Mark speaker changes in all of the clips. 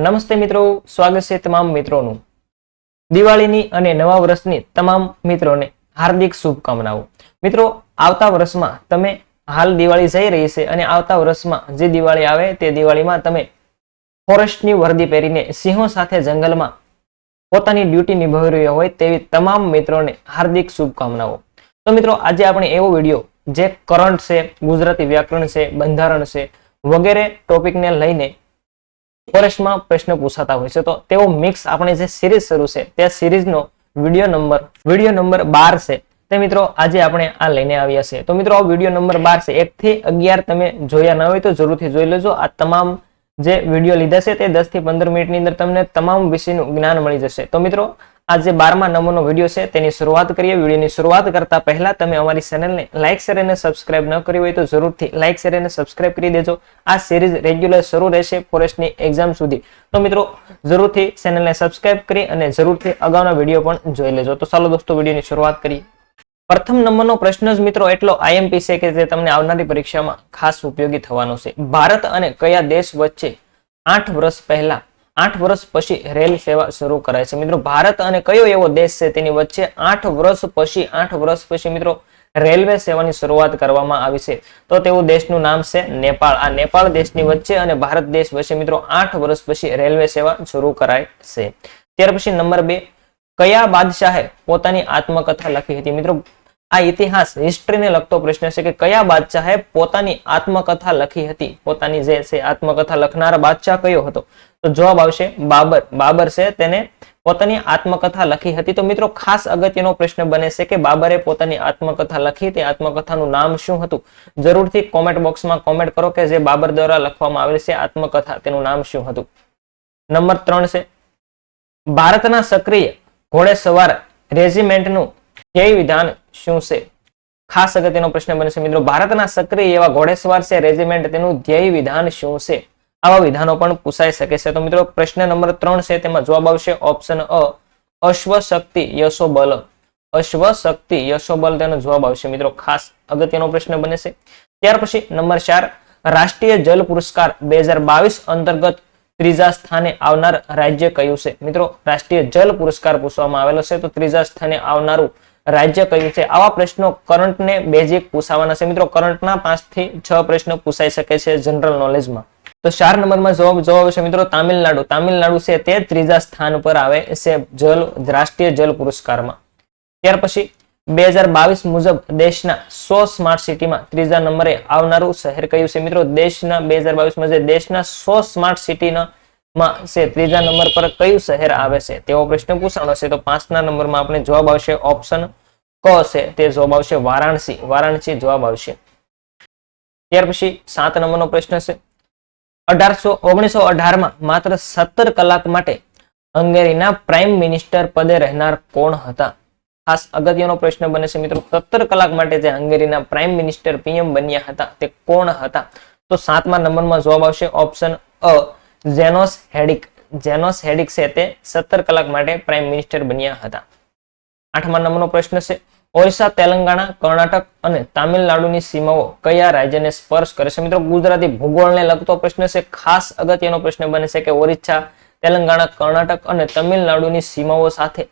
Speaker 1: નમસ્તે મિત્રો, સ્વાગત છે તમામ મિત્રોનું. દિવાળીની અને નવા વર્ષની તમામ મિત્રોને હાર્દિક શુભકામનાઓ. મિત્રો, આવતા વર્ષમાં તમે હાલ દિવાળી જઈ રહી છે અને આવતા વર્ષમાં જે દિવાળી આવે તે દિવાળીમાં તમે ફોરેસ્ટની વર્દી પહેરીને સિંહો સાથે જંગલમાં પોતાની ડ્યુટી નિભાવી રહ્યો હોય તેવી તમામ મિત્રોને હાર્દિક શુભકામનાઓ. તો મિત્રો, આજે આપણે એવો વીડિયો, જે કરંટ છે, ગુજરાતી વ્યાકરણ છે, બંધારણ છે, વગેરે ટોપિકને લઈને ફોરેસ્ટમાં પ્રશ્ન પૂછાતા હોય છે. તો તેઓ મિક્સ આપણે જે સિરીઝ શરૂ છે, તે સિરીઝનો વીડિયો નંબર વીડિયો નંબર બાર છે. તે મિત્રો, આજે આપણે આ લઈને આવ્યા છે તો મિત્રો, આ વીડિયો નંબર બાર છે. એક થી અગિયાર તમે જોયા ન હોય તો જરૂરથી જોઈ લેજો. આ તમામ જે વીડિયો લીધા છે, તે દસથી પંદર મિનિટની અંદર તમને તમામ વિષયનું જ્ઞાન મળી જશે. તો મિત્રો આ જે બારમા નંબરનો વીડિયો છે, તેની શરૂઆત કરીએ. વિડીયોની શરૂઆત કરતા પહેલા તમે અમારી ચેનલને લાઇક શેર અને સબસ્ક્રાઇબ ન કરી હોય તો જરૂરથી લાઇક શેર અને સબસ્ક્રાઇબ કરી દેજો. આ સિરીઝ રેગ્યુલર શરૂ રહેશે ફોરેસ્ટની એક્ઝામ સુધી. તો મિત્રો, જરૂરથી ચેનલને સબસ્ક્રાઇબ કરી અને જરૂરથી અગાઉના વીડિયો પણ જોઈ લેજો. તો ચાલો દોસ્તો, વિડીયોની શરૂઆત કરીએ. પ્રથમ નંબરનો પ્રશ્ન જ મિત્રો એટલો આઈએમપી છે કે જે તમને આવનારી પરીક્ષામાં ખાસ ઉપયોગી થવાનો છે. ભારત અને કયા દેશ વચ્ચે આઠ વર્ષ પહેલા આઠ વર્ષ પછી રેલ સેવા શરૂ કરાય છે. મિત્રો, ભારત અને કયો એવો દેશ છે? તેની વચ્ચે આઠ વર્ષ પછી, આઠ વર્ષ પછી મિત્રો, રેલવે સેવાની શરૂઆત કરવામાં આવી છે. તો તેવું દેશનું નામ છે નેપાળ. આ નેપાળ દેશની વચ્ચે અને ભારત દેશ વચ્ચે મિત્રો, આઠ વર્ષ પછી રેલવે સેવા શરૂ કરાય છે. ત્યાર પછી નંબર બે, કયા બાદશાહે પોતાની આત્મકથા લખી હતી? મિત્રો આ ઇતિહાસ હિસ્ટ્રીને લગતો પ્રશ્ન છે કે કયા બાદશાહે પોતાની આત્મકથા લખી હતી? પોતાની જે છે આત્મકથા લખનાર બાદશાહ કયો હતો? તો જવાબ આવશે બાબર. બાબર છે તેને પોતાની આત્મકથા લખી હતી. તો મિત્રો ખાસ અગત્યનો પ્રશ્ન બને છે કે બાબરે પોતાની આત્મકથા લખી તે આત્મકથાનું નામ શું હતું? જરૂરથી કોમેન્ટ બોક્સમાં કોમેન્ટ કરો કે જે બાબર દ્વારા લખવામાં આવેલ છે આત્મકથા તેનું નામ શું હતું? નંબર ત્રણ છે ભારતના સક્રિય ઘોડેસવાર રેજિમેન્ટનું ધ્યેય વિધાન શું છે? ખાસ અગત્યનો પ્રશ્ન બને છે મિત્રો, ભારતના સક્રિય એવા ઘોડેસવાર છે રેજિમેન્ટ, તેનું ધ્યેય વિધાન શું છે? આવા વિધાનો પણ પૂછાઈ શકે છે. તો મિત્રો, પ્રશ્ન નંબર ત્રણ છે, તેમાં જવાબ આવશે ઓપ્શન અ અશ્વ શક્તિ યશોબલ. અશ્વ શક્તિ યશોબલ, તેનો જવાબ આવશે, મિત્રો, ખાસ અગત્યનો પ્રશ્ન બને છે. ત્યાર પછી નંબર ચાર, રાષ્ટ્રીય જલ પુરસ્કાર બે અંતર્ગત ત્રીજા સ્થાને આવનાર રાજ્ય કયું છે? મિત્રો, રાષ્ટ્રીય જલ પુરસ્કાર પૂછવામાં આવેલો છે, તો ત્રીજા સ્થાને આવનારું રાજ્ય કયું છે? આવા પ્રશ્નો કરંટને બેઝિક પૂછાવાના છે. મિત્રો, કરંટના પાંચથી છ પ્રશ્નો પૂછાઈ શકે છે જનરલ નોલેજમાં. તો ચાર નંબરમાં જવાબ જવાબ છે મિત્રો તામિલનાડુ. તામિલનાડુ છે તે ત્રીજા સ્થાન પર આવે છે જલ, રાષ્ટ્રીય જલ પુરસ્કારમાં. ત્યાર પછી બે મુજબ દેશના સો સ્માર્ટ સિટીમાં ત્રીજા નંબરે આવનારું શહેર કયું છે? મિત્રો, દેશના બે હજાર બાવીસમાં જે દેશના સો સ્માર્ટ સિટીના માં છે, ત્રીજા નંબર પર કયું શહેર આવે છે? તેવો પ્રશ્ન પૂછાણો છે, તો પાંચના નંબરમાં આપણે જવાબ આવશે ઓપ્શન ક છે, તે જવાબ આવશે વારાણસી. વારાણસી જવાબ આવશે. ત્યાર પછી સાત નંબરનો પ્રશ્ન છે, અઢારસો, ઓગણીસો અઢારમાં માત્ર સત્તર કલાક માટે હંગેરીના પ્રાઇમ મિનિસ્ટર પદે રહેનાર કોણ હતા? ખાસ અગત્યનો પ્રશ્ન બને છે, મિત્રો. સત્તર કલાક માટે જે હંગેરીના પ્રાઇમ મિનિસ્ટર પીએમ બન્યા હતા, તે કોણ હતા? તો સાતમા નંબરમાં જવાબ આવશે ઓપ્શન અ. જેનોસ હેડિક જેનોસ હેડિક છે તે સત્તર કલાક માટે પ્રાઇમ મિનિસ્ટર બન્યા હતા. આઠમા નંબરનો પ્રશ્ન છે, ઓરિસ્સા, તેલંગાણા, કર્ણાટક અને તામિલનાડુની સીમાઓ કયા રાજ્યને સ્પર્શ કરે છે? મિત્રો, ગુજરાતી ભૂગોળને લગતો પ્રશ્ન છે, ખાસ અગત્યનો પ્રશ્ન બને છે કે ઓરિસ્સા, તેલંગાણા, કર્ણાટક અને તમિલનાડુની સીમાઓ સાથે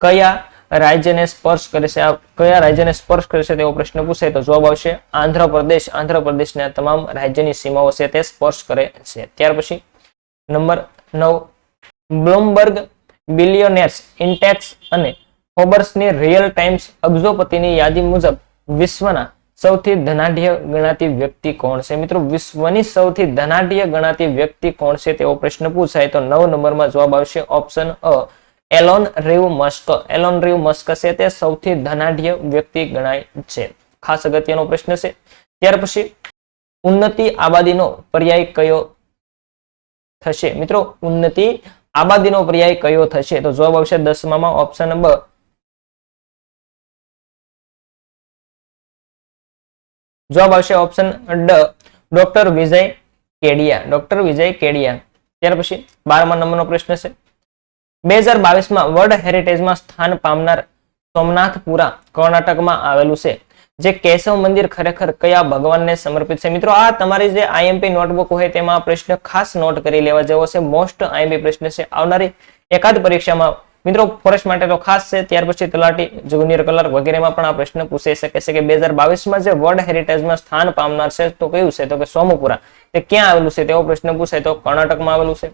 Speaker 1: કયા રાજ્યને સ્પર્શ કરે છે? આ કયા રાજ્યને સ્પર્શ કરે છે તેવો પ્રશ્ન પૂછાય તો જવાબ આવશે આંધ્રપ્રદેશ. આંધ્રપ્રદેશના તમામ રાજ્યની સીમાઓ છે તે સ્પર્શ કરે છે. ત્યાર પછી નંબર નવ. બ્લુમબર્ગ બિલિયોનેર્સ ઇન્ટેક્સ અને ફોબર્સની રિયલ ટાઈમ્સ અબજોપતિની યાદી મુજબ વિશ્વના સૌથી ધનાઢ્ય ગણાતી વ્યક્તિ કોણ છે? મિત્રો, વિશ્વની સૌથી ધનાઢ્ય ગણાતી વ્યક્તિ કોણ છે તેવો પ્રશ્ન પૂછાય તો નવ નંબરમાં જવાબ આવશે ઓપ્શન અ, Elon Reeve Musk. Elon Reeve Musk છે તે સૌથી ધનાઢ્ય વ્યક્તિ ગણાય છે. ખાસ અગત્યનો પ્રશ્ન છે. ત્યાર પછી ઉન્નતિ આબાદીનો પર્યાય કયો થશે. મિત્રો, ઉન્નતિ આબાદીનો પર્યાય કયો થશે? તો જવાબ આવશે દસમામાં ઓપ્શન નંબર જવાબ આવશે ઓપ્શન ડ. ડોક્ટર વિજય કેડિયા. ડોક્ટર વિજય કેડિયા. ત્યાર પછી બારમા નંબરનો પ્રશ્ન છે. બે હજાર બાવીસમાં વર્લ્ડ હેરિટેજમાં સ્થાન પામનાર સોમનાથપુરા કર્ણાટકમાં આવેલું છે. જે કેશવ મંદિર ખરેખર કયા ભગવાનને સમર્પિત છે? મિત્રો, આ તમારી જે આઈએમપી નોટબુક હોય તેમાં પ્રશ્ન ખાસ નોટ કરી લેવા જેવો છે. મોસ્ટ આઈએમપી પ્રશ્ન છે. આવનારી એકાદ પરીક્ષામાં, મિત્રો ફોરેસ્ટ માટે તો ખાસ છે. ત્યાર પછી તલાટી જુનિયર કલર વગેરેમાં પણ આ પ્રશ્ન પૂછાઈ શકે છે કે બે હજાર બાવીસમાં જે વર્લ્ડ હેરિટેજમાં સ્થાન પામનાર છે, તો કયું છે? તો કે સોમપુરા. તે ક્યાં આવેલું છે? તેવો પ્રશ્ન પૂછાય તો કર્ણાટકમાં આવેલું છે.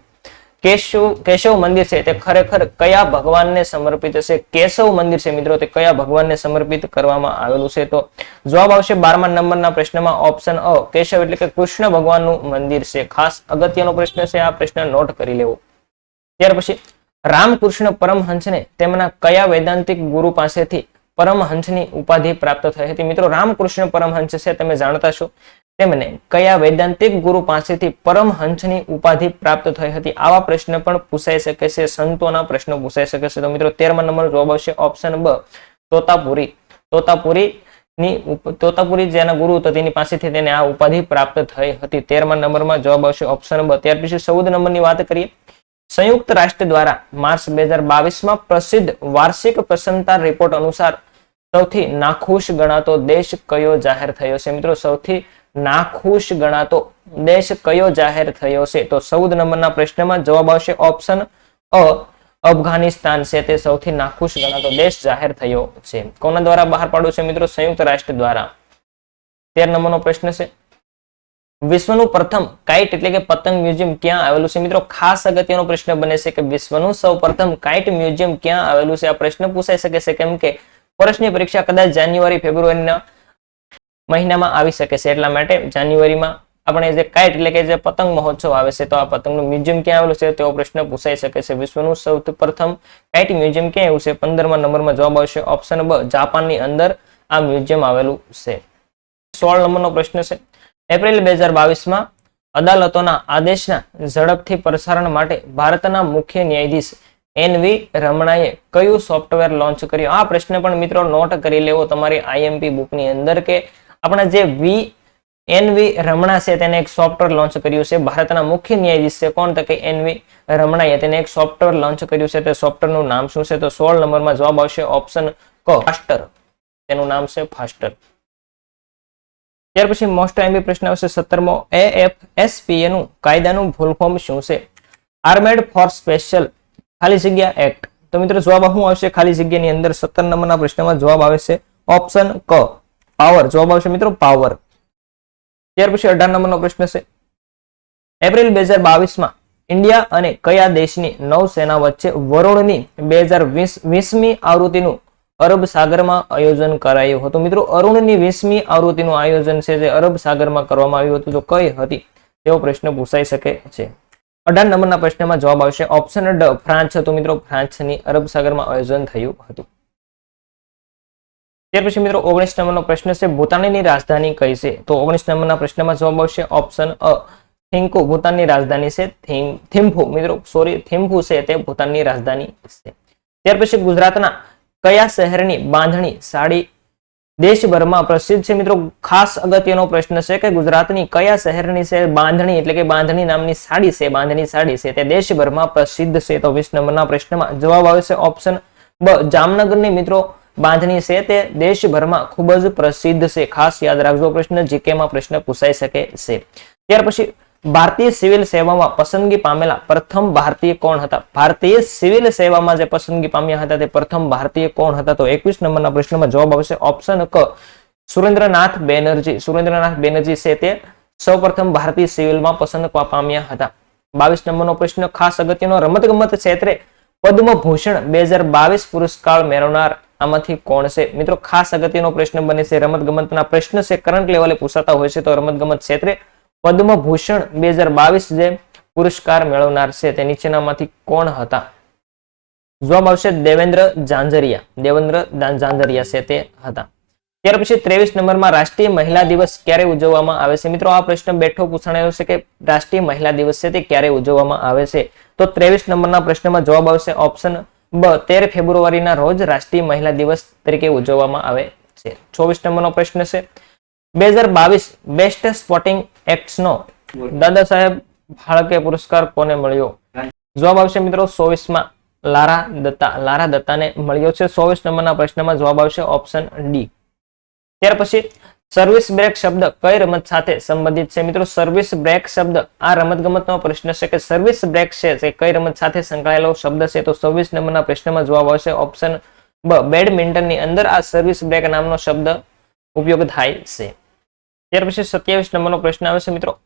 Speaker 1: કેશવ કેશવ મંદિર છે તે ખરેખર કયા ભગવાનને સમર્પિત છે કેશવ મંદિર છે મિત્રો, તે કયા ભગવાનને સમર્પિત કરવામાં આવેલું છે? તો જવાબ આવશે બારમા નંબરના પ્રશ્નમાં ઓપ્શન અ, કેશવ એટલે કે કૃષ્ણ ભગવાનનું મંદિર છે. ખાસ અગત્યનો પ્રશ્ન છે, આ પ્રશ્ન નોટ કરી લેવો. ત્યાર પછી, રામકૃષ્ણ પરમહંસને તેમના કયા વૈદાંતિક ગુરુ પાસેથી પરમહંસની ઉપાધિ પ્રાપ્ત થઈ હતી? મિત્રો, રામકૃષ્ણ પરમહંસ છે, તમે જાણતા છો. તેમને કયા વૈદાંતિક ગુરુ પાસેથી પરમહંસની ઉપાધિ પ્રાપ્ત થઈ હતી? આવા પ્રશ્ન પણ પૂછાઈ શકે છે, સંતોના પ્રશ્નો પૂછાઈ શકે છે. તો મિત્રો, તેરમા નંબર જવાબ આવશે ઓપ્શન બ તોતાપુરી. તોતાપુરી ની તોતાપુરી જેના ગુરુ હતો, તેની પાસેથી તેને આ ઉપાધિ પ્રાપ્ત થઈ હતી. તેરમા નંબરમાં જવાબ આવશે ઓપ્શન બ ત્યાર પછી ચૌદ નંબરની વાત કરીએ. સંયુક્ત રાષ્ટ્ર દ્વારા માર્ચ બે હજાર બાવીસમાં પ્રસિદ્ધ વાર્ષિક પ્રસન્નતા રિપોર્ટ અનુસાર સૌથી નાખુશ ગણાતો દેશ કયો જાહેર થયો છે? મિત્રો, સૌથી નાખુશ ગણાતો દેશ કયો જાહેર થયો છે? તો ચૌદ નંબરના પ્રશ્નમાં જવાબ આવશે ઓપ્શન અ, અફઘાનિસ્તાન છે. તે સૌથી નાખુશ ગણાતો દેશ જાહેર થયો છે. કોના દ્વારા બહાર પાડ્યો છે મિત્રો? સંયુક્ત રાષ્ટ્ર દ્વારા. તેર નંબરનો પ્રશ્ન છે. વિશ્વનું પ્રથમ કાઇટ એટલે કે પતંગ મ્યુઝિયમ ક્યાં આવેલું છે? મિત્રો, ખાસ અગત્યનો પ્રશ્ન બને છે કે વિશ્વનું સૌ પ્રથમ કાઇટ મ્યુઝિયમ ક્યાં આવેલું છે? આ પ્રશ્ન પૂછાઈ શકે છે. કેમ કે વર્ષની પરીક્ષા કદાચ જાન્યુઆરી, ફેબ્રુઆરીના મહિનામાં આવી શકે છે. એટલા માટે જાન્યુઆરીમાં આપણે જે કાઇટ એટલે કે જે પતંગ મહોત્સવ આવે છે, તો આ પતંગનું મ્યુઝિયમ ક્યાં આવેલું છે તેવો પ્રશ્ન પૂછાઈ શકે છે. વિશ્વનું સૌથી પ્રથમ કાઇટ મ્યુઝિયમ ક્યાં આવ્યું છે? પંદરમા નંબરમાં જવાબ આવશે ઓપ્શન બ, જાપાનની અંદર આ મ્યુઝિયમ આવેલું છે. સોળ નંબરનો પ્રશ્ન છે. એપ્રિલ બે હજાર બાવીસમાં અદાલતોના આદેશના ઝડપથી પ્રસારણ માટે ભારતના મુખ્ય ન્યાયાધીશ એન વી રમણાએ કયું સોફ્ટવેર લોન્ચ કર્યું? આ પ્રશ્ન પણ મિત્રો નોટ કરી લેવો તમારી આઈએમપી બુકની અંદર કે આપણા જે વી એન વી રમણા છે તેને એક સોફ્ટવેર લોન્ચ કર્યું છે. ભારતના મુખ્ય ન્યાયાધીશ છે કોણ? તો કે એન વી રમણાએ તેને એક સોફ્ટવેર લોન્ચ કર્યું છે. તે સોફ્ટવેરનું નામ શું છે? તો સોળ નંબરમાં જવાબ આવશે ઓપ્શન ક ફાસ્ટર તેનું નામ છે ફાસ્ટર ત્યાર પછી મોસ્ટ આઈમ્પી પ્રશ્ન આવશે સત્તરમો એ એફ એસપીએ નું કાયદાનું ફૂલ શું છે? આર્મેડ ફોર સ્પેશિયલ ખાલી જગ્યા એક્ટ તો મિત્રો જવાબ શું આવશે? ખાલી જગ્યાની અંદર સત્તર નંબરના પ્રશ્નમાં જવાબ આવે છે ઓપ્શન ક. પાવર જવાબ આવશે મિત્રો પાવર. ત્યાર પછી અઢાર નંબરનો પ્રશ્ન છે. એપ્રિલ બે હજાર બાવીસમાં ઇન્ડિયા અને કયા દેશની નૌસેના વચ્ચે વરુણની બે હજાર વીસ, વીસમી આવૃત્તિનું અરબ સાગરમાં આયોજન કરાયું હતું? મિત્રો, અરુણની વીસમી આવૃત્તિનું આયોજન છે જે અરબ સાગરમાં કરવામાં આવ્યું હતું. તો કઈ હતી તેવો પ્રશ્ન પૂછાઈ શકે છે. અઢાર નંબરના પ્રશ્નમાં જવાબ આવશે. ઓપ્શન ડ, ફ્રાન્સ હતું. મિત્રો, ફ્રાન્સની અરબ સાગરમાં આયોજન થયું હતું. ત્યાર પછી મિત્રો ઓગણીસ નંબરનો પ્રશ્ન છે, ભૂતાનની રાજધાની કઈ છે? તો ઓગણીસ નંબરના પ્રશ્નમાં જવાબ આવશે ઓપ્શન અ, થિંકુ, ભૂતાનની રાજધાની છે થિમ્ફુ. મિત્રો સોરી થિમ્ફુ છે તે ભૂતાનની રાજધાની છે. ત્યાર પછી ગુજરાતના કયા શહેરની બાંધણી સાડી દેશભરમાં પ્રસિદ્ધ છે? મિત્રો, ખાસ અગત્યનો પ્રશ્ન છે કે ગુજરાતની કયા શહેરની છે બાંધણી? એટલે કે બાંધણી નામની સાડી છે, બાંધણી સાડી છે તે દેશભરમાં પ્રસિદ્ધ છે. તો વીસ નંબરના પ્રશ્નમાં જવાબ આવે છે ઓપ્શન બ, જામનગરની. મિત્રો બાંધણી છે તે દેશભરમાં ખૂબ જ પ્રસિદ્ધ છે. ખાસ યાદ રાખજો પ્રશ્ન, જીકેમાં પ્રશ્ન પૂછાઈ શકે છે. ત્યાર પછી, ભારતીય સિવિલ સેવામાં પસંદગી પામેલા પ્રથમ ભારતીય કોણ હતા? ભારતીય સિવિલ સેવામાં જે પસંદગી પામ્યા હતા તે પ્રથમ ભારતીય કોણ હતા? તો એકવીસ નંબરના પ્રશ્નમાં જવાબ આવશે ઓપ્શન ક, સુરેન્દ્રનાથ બેનર્જી. સુરેન્દ્રનાથ બેનર્જી છે તે સૌપ્રથમ ભારતીય સિવિલમાં પસંદ પામ્યા હતા. બાવીસ નંબરનો પ્રશ્ન, ખાસ અગત્યનો રમતગમત ક્ષેત્રે પદ્મભૂષણ બે હજાર બાવીસ પુરસ્કાર મેળવનાર આમાંથી કોણ છે? મિત્રો, ખાસ અગત્યનો પ્રશ્ન બને છે. રમતગમતના પ્રશ્ન છે. કરંટ લેવલે પૂછાતા હોય છે, તો રમત ગમત ક્ષેત્રે પદ્મભૂષણ બે હજાર બાવીસ જે પુરસ્કાર મેળવનાર છે, તે નીચેનામાંથી કોણ હતા? જવાબ આવશે દેવેન્દ્ર ઝાંઝરિયા. દેવેન્દ્ર ઝાંઝરિયા છે તે હતા. ત્યાર પછી ત્રેવીસ નંબરમાં રાષ્ટ્રીય મહિલા દિવસ ક્યારે ઉજવવામાં આવે છે? મિત્રો, આ પ્રશ્ન બેઠો પૂછાયો છે કે રાષ્ટ્રીય મહિલા દિવસ છે તે ક્યારે ઉજવવામાં આવે છે? તો ત્રેવીસ નંબરના પ્રશ્નમાં જવાબ આવશે ઓપ્શન બ, તેર ફેબ્રુઆરીના રોજ રાષ્ટ્રીય મહિલા દિવસ તરીકે ઉજવવામાં આવે છે. ચોવીસ નંબરનો પ્રશ્ન છે. બે હજાર બાવીસ બેસ્ટ સ્પોર્ટિંગ એક્ટ્સનો દાદા સાહેબ ફાળકે પુરસ્કાર કોને મળ્યો? જવાબ આવશે મિત્રો ચોવીસમાં લારા દત્તા. લારા દત્તાને મળ્યો છે. ચોવીસ નંબરના પ્રશ્નમાં જવાબ આવશે ઓપ્શન ડી. ત્યાર પછી સર્વિસ બ્રેક શબ્દ કઈ રમત સાથે સંબંધિત છે? મિત્રો સર્વિસ બ્રેક શબ્દ આ રમત ગમતનો પ્રશ્ન છે કે સર્વિસ બ્રેક છે તે કઈ રમત સાથે સંકળાયેલો શબ્દ છે? તો ચોવીસ નંબરના પ્રશ્નમાં જવાબ આવશે ઓપ્શન બ બેડમિન્ટનની અંદર આ સર્વિસ બ્રેક નામનો શબ્દ ઉપયોગ થાય છે. ત્યાર પછી સત્યાવીસ નંબરનો પ્રશ્ન આવે છે, મિત્રો.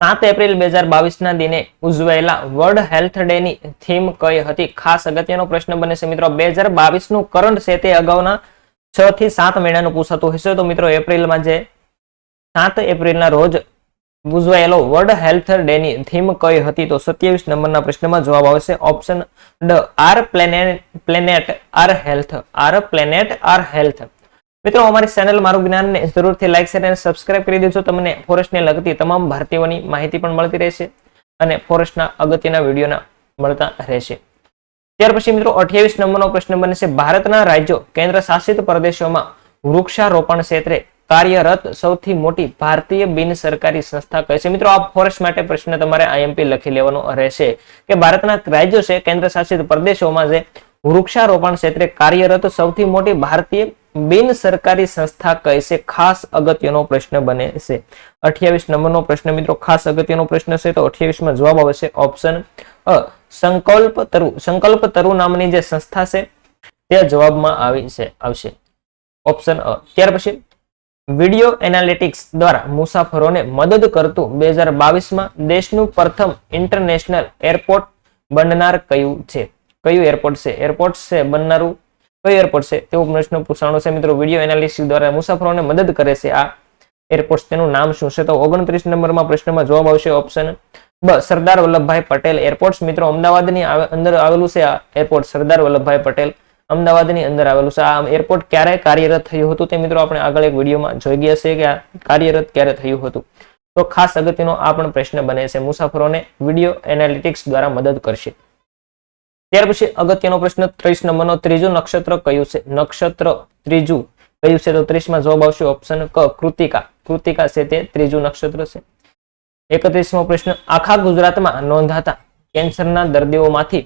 Speaker 1: સાત એપ્રિલ બે હજાર બાવીસના દિને ઉજવાયેલા વર્લ્ડ હેલ્થ ડે ની થીમ કઈ હતી? ખાસ અગત્યનો પ્રશ્ન બને છે, મિત્રો. બે હજાર બાવીસનું કરંટ છે તે અગાઉના છ થી સાત મહિનાનું પૂછાતું હશે તો મિત્રો એપ્રિલમાં જે સાત એપ્રિલના રોજ ઉજવાયેલો વર્લ્ડ હેલ્થ ડે ની થીમ કઈ હતી તો સત્યાવીસ નંબરના પ્રશ્નમાં જવાબ આવશે ઓપ્શન ડ, our planet planet, our health, our planet, our health. મિત્રો, અમારી ચેનલ મારું જ્ઞાનને જરૂરથી લાઈક, શેર અને સબસ્ક્રાઇબ કરી દેજો. તમને ફોરેસ્ટને લગતી તમામ ભારતીયોની માહિતી પણ મળતી રહેશે અને ફોરેસ્ટના અગત્યના વિડીયોના મળતા રહેશે. ત્યાર પછી મિત્રો અઠ્યાવીસ નંબરનો પ્રશ્ન બને છે. ભારતના રાજ્યો કેન્દ્ર શાસિત પ્રદેશોમાં વૃક્ષારોપણ ક્ષેત્રે કાર્યરત સૌથી મોટી ભારતીય બિન સરકારી સંસ્થા કહે છે? મિત્રો આ ફોરેસ્ટ માટે પ્રશ્ન તમારે આઈએમપી લખી લેવાનો રહેશે કે ભારતના રાજ્યો છે કેન્દ્ર શાસિત પ્રદેશોમાં જે વૃક્ષારોપણ ક્ષેત્રે કાર્યરત સૌથી મોટી ભારતીય બિન સરકારી સંસ્થા કહે છે? ખાસ અગત્યનો પ્રશ્ન બને છે. અઠ્યાવીસ નંબરનો પ્રશ્ન મિત્રો, ખાસ અગત્યનો પ્રશ્ન છે તો અઠ્યાવીસમાં જવાબ આવશે ઓપ્શન અ સંકલ્પ તરુ સંકલ્પ તરુ નામની જે સંસ્થા છે, તે જવાબમાં આવી છે, આવશે. ઓપ્શન અ ત્યાર પછી વીડિયો એનાલિટિક્સ દ્વારા મુસાફરોને મદદ કરતું બે હજાર બાવીસમાં દેશનું પ્રથમ ઇન્ટરનેશનલ એરપોર્ટ બનનાર કયું છે? કયું એરપોર્ટ છે? એરપોર્ટ છે બનનારું? કયું એરપોર્ટ છે? તેવો પ્રશ્ન પૂછાણો છે. મિત્રો વીડિયો એનાલિસિસ દ્વારા મુસાફરોને મદદ કરે છે આ એરપોર્ટ તેનું નામ શું છે? તો ઓગણત્રીસ નંબરમાં પ્રશ્નમાં જવાબ આવશે ઓપ્શન સરદાર વલ્લભભાઈ પટેલ એરપોર્ટ મિત્રો, અમદાવાદની અંદર આવેલું છે આ એરપોર્ટ સરદાર વલ્લભભાઈ પટેલ. અમદાવાદની અંદર આવેલું છે. આ એરપોર્ટ ક્યારે કાર્યરત થયું હતું તે મિત્રો આપણે આગળ એક વિડીયોમાં જોઈ ગયા છે કે આ કાર્યરત ક્યારે થયું હતું. તો ખાસ અગત્યનો આ પણ પ્રશ્ન બને છે. મુસાફરોને વીડિયો એનાલિટિક્સ દ્વારા મદદ કરશે. ત્યાર પછી અગત્યનો પ્રશ્ન ત્રીસ નંબરનો, ત્રીજું નક્ષત્ર કયું છે? નક્ષત્ર ત્રીજું કયું છે? તો ત્રીસમાં જવાબ આવશે ઓપ્શન ક, કૃતિકા. કૃતિકા છે તે ત્રીજું નક્ષત્ર છે. એકત્રીસમો પ્રશ્ન, આખા ગુજરાતમાં નોંધાતા કેન્સરના દર્દીઓમાંથી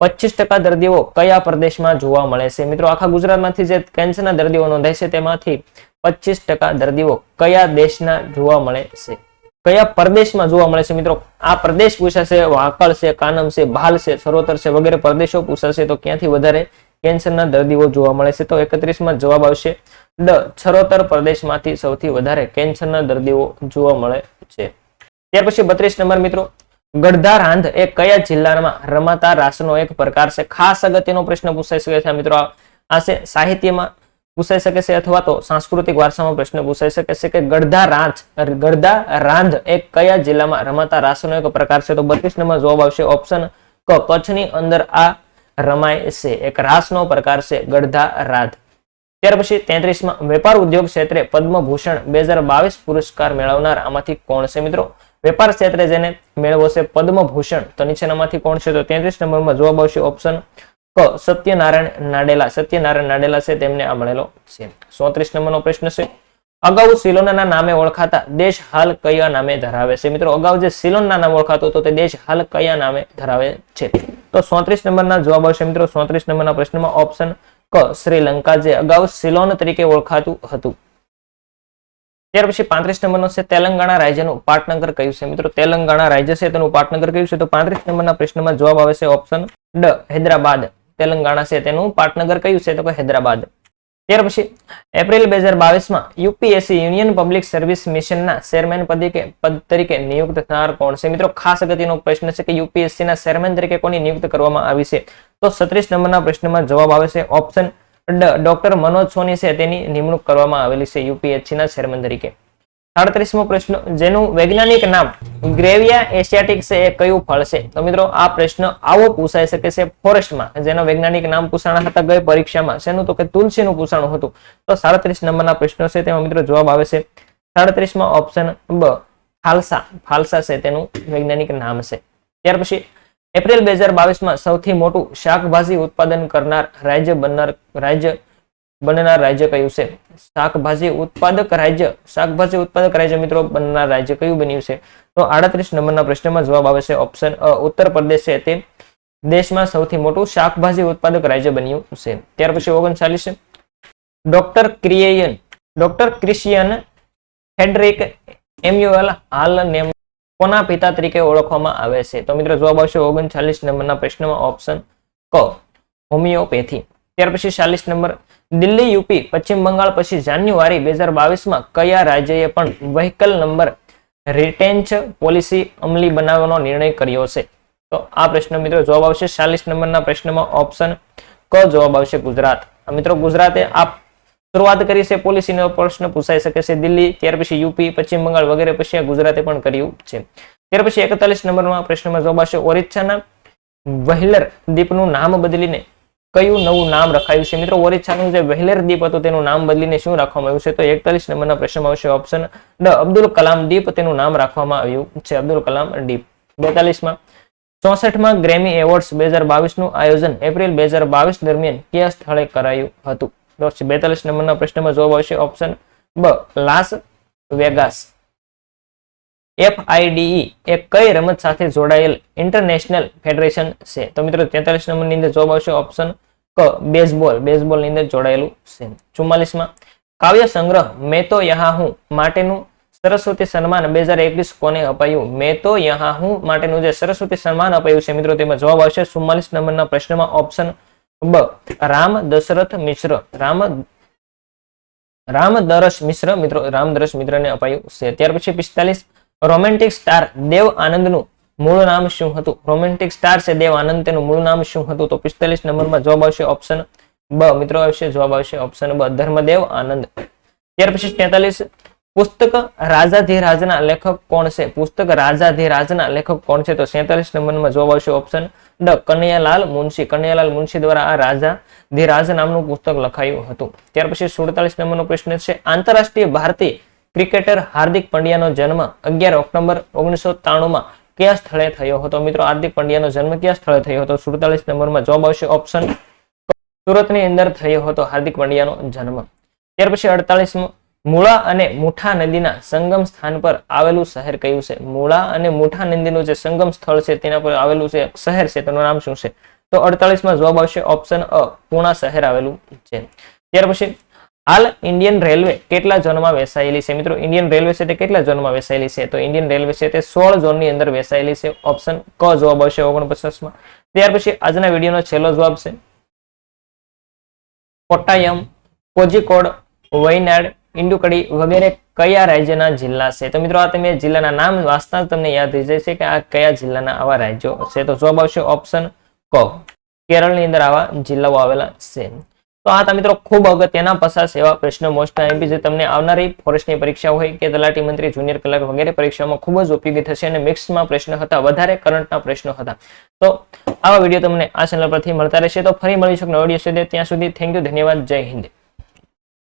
Speaker 1: પચીસ ટકા દર્દીઓ કયા પ્રદેશમાં જોવા મળે છે? મિત્રો, આખા ગુજરાતમાંથી જે કેન્સરના દર્દીઓ નોંધાય છે, તેમાંથી પચીસ દર્દીઓ કયા દેશના જોવા મળે છે? કયા પ્રદેશમાં જોવા મળે છે? મિત્રો, આ પ્રદેશ પૂછાશે, વાકળ છે, કાનમ છે, ભાલ છે, સરોતર છે વગેરે પ્રદેશો પૂછાશે તો ક્યાંથી વધારે કેન્સરના દર્દીઓ જોવા મળે છે? તો એકત્રીસમાં જવાબ આવશે ડ છરોતર પ્રદેશમાંથી સૌથી વધારે કેન્સરના દર્દીઓ જોવા મળે છે. ત્યાર પછી બત્રીસ નંબર મિત્રો ગઢધા રાંધ એ કયા જિલ્લામાં રમાતા રાસનો એક પ્રકાર છે? ખાસ અગત્યનો પ્રશ્ન પૂછાઈ શકે છે મિત્રો. આ છે સાહિત્યમાં પૂછાઈ શકે છે અથવા તો સાંસ્કૃતિક વારસામાં પ્રશ્ન પૂછાઈ શકે છે કે ગઢધા રાંધ ગઢધા રાંધ એ કયા જિલ્લામાં રમાતા રાસનો એક પ્રકાર છે? તો બત્રીસ નંબર જવાબ આવશે ઓપ્શન ક, કચ્છની અંદર આ રમાય છે. એક રાસનો પ્રકાર છે ગઢધા રાંધ. ત્યાર પછી તેત્રીસમાં વેપાર ઉદ્યોગ ક્ષેત્રે પદ્મભૂષણ બે હજાર બાવીસ પુરસ્કાર મેળવનાર આમાંથી કોણ છે મિત્રો? વેપાર ક્ષેત્રે જેને મેળવશે પદ્મભૂષણ. તો નીચેનામાંથી કોણ છે? તો તેત્રીસ નંબરમાં જવાબ આવશે ઓપ્શન ક, સત્યનારાયણ નાડેલા. સત્યનારાયણ નાડેલા છે તેમને આ મળેલો છે. સોત્રીસ નંબરનો પ્રશ્ન છે, અગાઉ સિલોનના નામે ઓળખાતા દેશ હાલ કયા નામે ધરાવે છે? મિત્રો, અગાઉ જે સિલોનના નામે ઓળખાતો હતો તે દેશ હાલ કયા નામે ધરાવે છે? તો સોત્રીસ નંબરના જવાબ આવશે મિત્રો. સોત્રીસ નંબરના પ્રશ્નમાં ઓપ્શન ક, શ્રીલંકા. જે અગાઉ સિલોન તરીકે ઓળખાતું હતું. ત્યાર પછી પાંત્રીસ નંબરનો છે તેલંગાણા રાજ્યનું પાટનગર કયું છે? મિત્રો, તેલંગાણા રાજ્ય છે, તેનું પાટનગર કયું છે? તો પાંત્રીસ નંબરના પ્રશ્નમાં જવાબ આવે છે ઓપ્શન ડ, હૈદરાબાદ. તેલંગાણા છે, તેનું પાટનગર કયું છે? તો કે હૈદરાબાદ. ત્યાર પછી, એપ્રિલ બે હજાર બાવીસમાં યુપીએસસી યુનિયન પબ્લિક સર્વિસ મિશનના ચેરમેન પદે પદ તરીકે નિયુક્ત થનાર કોણ છે? મિત્રો, ખાસ અગત્યનો પ્રશ્ન છે કે યુપીએસસી ના ચેરમેન તરીકે કોની નિયુક્ત કરવામાં આવી છે? તો છત્રીસ નંબરના પ્રશ્નમાં જવાબ આવે છે ઓપ્શન ડોક્ટર મનોજ સોની છે, તેની નિમણૂક કરવામાં આવેલી છે યુપીએસસી ના ચેરમેન તરીકે. સાડત્રીસમો પ્રશ્ન, જેનું વૈજ્ઞાનિક નામ ગ્રેવિયા એશિયાટિક છે, એ કયું ફળ છે? તો મિત્રો, આ પ્રશ્ન આવો પૂછાઈ શકે છે ફોરેસ્ટમાં. જેનો વૈજ્ઞાનિક નામ પૂછાણા હતા ગઈ પરીક્ષામાં. શેનું તો કે તુલસીનું પૂછાણું હતું. તો સાડત્રીસ નંબરના પ્રશ્નો છે, તેમાં મિત્રો જવાબ આવે છે, સાડત્રીસમાં ઓપ્શન બ, ફાલસા. ફાલસા છે, તેનું વૈજ્ઞાનિક નામ છે. ત્યાર પછી એપ્રિલ બે હજાર બાવીસમાં સૌથી મોટું શાકભાજી ઉત્પાદન કરનાર રાજ્ય બનનાર રાજ્ય બનનાર રાજ્ય કયું છે? શાકભાજી ઉત્પાદક રાજ્ય, શાકભાજી ઉત્પાદક રાજ્ય મિત્રો બનનાર રાજ્ય કયું બન્યું છે? તો આડત્રીસ નંબરના પ્રશ્નમાં જવાબ આવે છે ઓપ્શન ઉત્તર પ્રદેશ છે તે દેશમાં સૌથી મોટું શાકભાજી ઉત્પાદક રાજ્ય બન્યું છે. ત્યાર પછી ઓગણચાલીસ ડોક્ટર ક્રિએયન, ડોક્ટર ક્રિશિયન હેડરિક એમ્યુઅલ હાલ નેમ કોના પિતા તરીકે ઓળખવામાં આવે છે? તો મિત્રો જવાબ આવશે ઓગણચાલીસ નંબરના પ્રશ્નમાં ઓપ્શન ક, હોમિયોપેથી. ત્યાર પછી ચાલીસ નંબર, દિલ્હી, યુપી, પશ્ચિમ બંગાળ પછી જાન્યુઆરી બે હજાર બાવીસમાં કયા રાજ્યએ પણ વ્હીકલ નંબર રિટેન્ચ પોલિસી અમલી બનાવવાનો નિર્ણય કર્યો છે? તો આ પ્રશ્ન મિત્રો જવાબ આવશે ચાલીસ નંબરના પ્રશ્નમાં ઓપ્શન ક જવાબ આવશે ગુજરાત. મિત્રો ગુજરાતે આ શરૂઆત કરી છે પોલિસીનો પ્રશ્ન પૂછાઈ શકે છે, દિલ્હી, ત્યાર પછી યુપી, પશ્ચિમ બંગાળ વગેરે પછી ગુજરાતે પણ કર્યું છે. ત્યાર પછી એકતાલીસ નંબરમાં પ્રશ્નમાં જવાબ આવશે ઓરિચ્છાના વહેલર દ્વીપનું નામ બદલીને કયું નવું નામ રખાયું છે? મિત્રો ઓરિચ્છાનું જે વહેલર દ્વીપ હતું, તેનું નામ બદલીને શું રાખવામાં આવ્યું છે? તો એકતાલીસ નંબરના પ્રશ્નમાં આવશે ઓપ્શન ડ અબ્દુલ કલામ દ્વીપ, તેનું નામ રાખવામાં આવ્યું છે, અબ્દુલ કલામ દ્વીપ. બેતાલીસમાં ચોસઠમાં ગ્રેમી એવોર્ડ્સ બે હજાર બાવીસનું આયોજન એપ્રિલ બે હજાર બાવીસ દરમિયાન કયા સ્થળે કરાયું હતું? તો બેતાલીસ નંબરના પ્રશ્નમાં જવાબ આવશે ઓપ્શન બ લાસ વેગાસ એફઆઈડીઈ એ કઈ રમત સાથે જોડાયેલ ઇન્ટરનેશનલ ફેડરેશન છે? તો મિત્રો, તેતાલીસ નંબરની અંદર જવાબ આવશે ઓપ્શન ક બેઝબોલ બેઝબોલની અંદર જોડાયેલું છે. ચુમ્માલીસમાં, કાવ્ય સંગ્રહ, મેં તો યહા હું માટેનું સરસ્વતી સન્માન બે હજાર એકવીસ કોને અપાયું? મેં તો યહા હું માટેનું જે સરસ્વતી સન્માન અપાયું છે, મિત્રો, તેમાં જવાબ આવશે ચુમ્માલીસ નંબરના પ્રશ્નમાં ઓપ્શન બ, રામ દશરથ મિશ્ર, રામ રામ દરસ મિશ્ર, મિત્રો, રામ દરસ મિત્રને અપાયું છે. ત્યાર પછી પિસ્તાલીસ, રોમેન્ટિક સ્ટાર દેવ આનંદનું મૂળ નામ શું હતું? રોમેન્ટિક સ્ટાર છે દેવ આનંદ તેનું મૂળ નામ શું હતું? તો પિસ્તાલીસ નંબરમાં જવાબ આવશે ઓપ્શન બ. મિત્રો, આવશે, જવાબ આવશે ઓપ્શન બ. ધર્મદેવ આનંદ. ત્યાર પછી તેતાલીસ, પુસ્તક રાજાધિરાજના લેખક કોણ છે? પુસ્તક રાજાધિરાજના લેખક કોણ છે? તો સેતાલીસ નંબરમાં જવાબ આવશે ઓપ્શન ડ કનૈયાલાલ મુનશી. કનૈયાલાલ મુનશી દ્વારા આ રાજા ધીરાજ નામનું પુસ્તક લખાયું હતું. ત્યાર પછી સુડતાલીસ નંબરનો પ્રશ્ન છે, આંતરરાષ્ટ્રીય ભારતીય ક્રિકેટર હાર્દિક પંડ્યાનો જન્મ અગિયાર ઓક્ટોબર ઓગણીસો ત્રાણુંમાં કયા સ્થળે થયો હતો? મિત્રો, હાર્દિક પંડ્યાનો જન્મ કયા સ્થળે થયો હતો? સુડતાલીસ નંબરમાં જવાબ આવશે ઓપ્શન સુરતની અંદર થયો હતો હાર્દિક પંડ્યાનો જન્મ. ત્યાર પછી અડતાલીસમો મૂળા અને મુઠા નદીના સંગમ સ્થાન પર આવેલું શહેર કયું છે? મૂળા અને મુઠા નદીનું જે સંગમ સ્થળ છે, તેના પર આવેલું છે શહેર છે, તેનું નામ શું છે? તો અડતાલીસમાં જવાબ આવશે ઓપ્શન અ, પૂણા શહેર આવેલું છે. ત્યાર પછી, હાલ ઇન્ડિયન રેલવે કેટલા ઝોનમાં વેસાયેલી છે? મિત્રો, ઇન્ડિયન રેલવે છે તે કેટલા ઝોનમાં વેસાયેલી છે? તો ઇન્ડિયન રેલવે છે તે સોળ ઝોનની અંદર વેસાયેલી છે. ઓપ્શન ક જવાબ આવશે ઓગણપચાસમાં. ત્યાર પછી, આજના વિડીયોનો છેલ્લો જવાબ છે. કોટ્ટાયમ, કોઝિકોડ, વયનાડ ઇન્ડુકડી વગેરે કયા રાજ્યના જિલ્લા છે? તો મિત્રો આ તમે જિલ્લાના નામ વાંચતા તમને યાદ થઈ જશે કે આ કયા જિલ્લાના આવા રાજ્યો છે. તો જવાબ આવશે ઓપ્શન ક. કેરળની અંદર આવા જિલ્લાઓ આવેલા છે. તો આ મિત્રો ખૂબ અગત્યના પસાર એવા પ્રશ્નો મોસ્ટ આઈપી જે તમને આવનારી ફોરેસ્ટની પરીક્ષા હોય કે તલાટી મંત્રી જુનિયર કલાક વગેરે પરીક્ષામાં ખૂબ જ ઉપયોગી થશે અને મિક્સમાં પ્રશ્ન હતા, વધારે કરંટના પ્રશ્નો હતા. તો આવા વીડિયો તમને આ ચેનલ પરથી મળતા રહેશે. તો ફરી મળીશું નવા વીડિયો સુધી ત્યાં સુધી થેન્ક યુ ધન્યવાદ, જય હિન્દ.